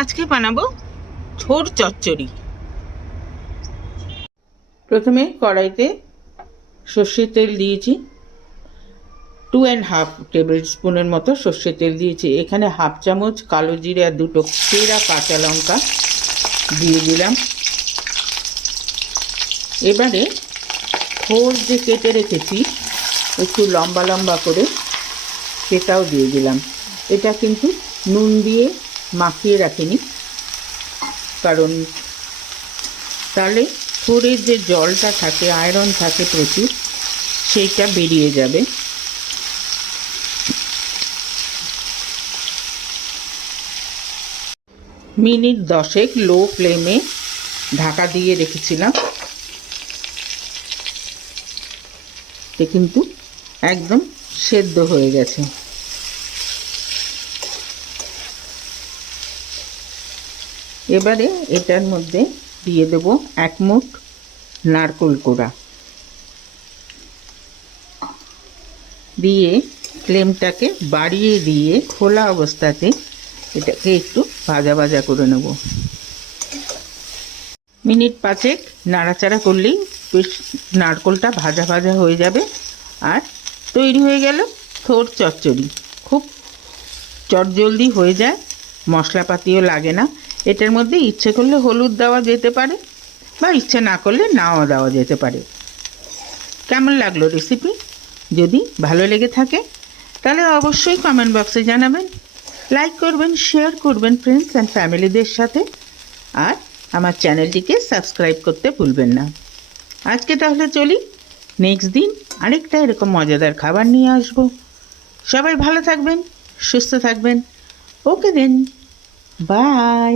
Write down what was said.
আজকে বানাবো থোড় চচ্চড়ি। প্রথমে কড়াইতে সর্ষের তেল দিয়েছি, 2.5 টেবিল স্পুনের মতো সর্ষের তেল দিয়েছি। এখানে হাফ চামচ কালো জিরে আর 2 চেরা কাঁচা লঙ্কা দিয়ে দিলাম। এবারে থোড় যে কেটে রেখেছি একটু লম্বা লম্বা করে, সেটাও দিয়ে দিলাম। এটা কিন্তু নুন দিয়ে মাখিয়ে রাখিনি, কারণ তাহলে থোড়ের যে জলটা থাকে, আয়রন থাকে প্রচুর, সেইটা বেরিয়ে যাবে। মিনিট 10 লো ফ্লেমে ঢাকা দিয়ে রেখেছিলাম। এটা কিন্তু একদম সেদ্ধ হয়ে গেছে। এবারে এটার মধ্যে দিয়ে দেব 1 মুঠ নারকেল কোড়া, দিয়ে ফ্লেমটাকে বাড়িয়ে দিয়ে খোলা অবস্থাতে এটাকে একটু ভাজা ভাজা করে নেব। মিনিট 5 নাড়াচাড়া করলেই বেশ নারকেলটা ভাজা ভাজা হয়ে যাবে। আর তৈরি হয়ে গেল থোড় চচ্চড়ি। খুব চটজলদি হয়ে যায়, মশলাপাতিও লাগে না। এটার মধ্যে ইচ্ছে করলে হলুদ দেওয়া যেতে পারে, বা ইচ্ছে না করলে নাও দেওয়া যেতে পারে। কেমন লাগলো রেসিপি? যদি ভালো লেগে থাকে তাহলে অবশ্যই কমেন্ট বক্সে জানাবেন, লাইক করবেন, শেয়ার করবেন ফ্রেন্ডস অ্যান্ড ফ্যামিলিদের সাথে, আর আমার চ্যানেলটিকে সাবস্ক্রাইব করতে ভুলবেন না। আজকে তাহলে চলি, নেক্সট দিন আরেকটা এরকম মজাদার খাবার নিয়ে আসবো। সবাই ভালো থাকবেন, সুস্থ থাকবেন। ওকে দেন, বাই।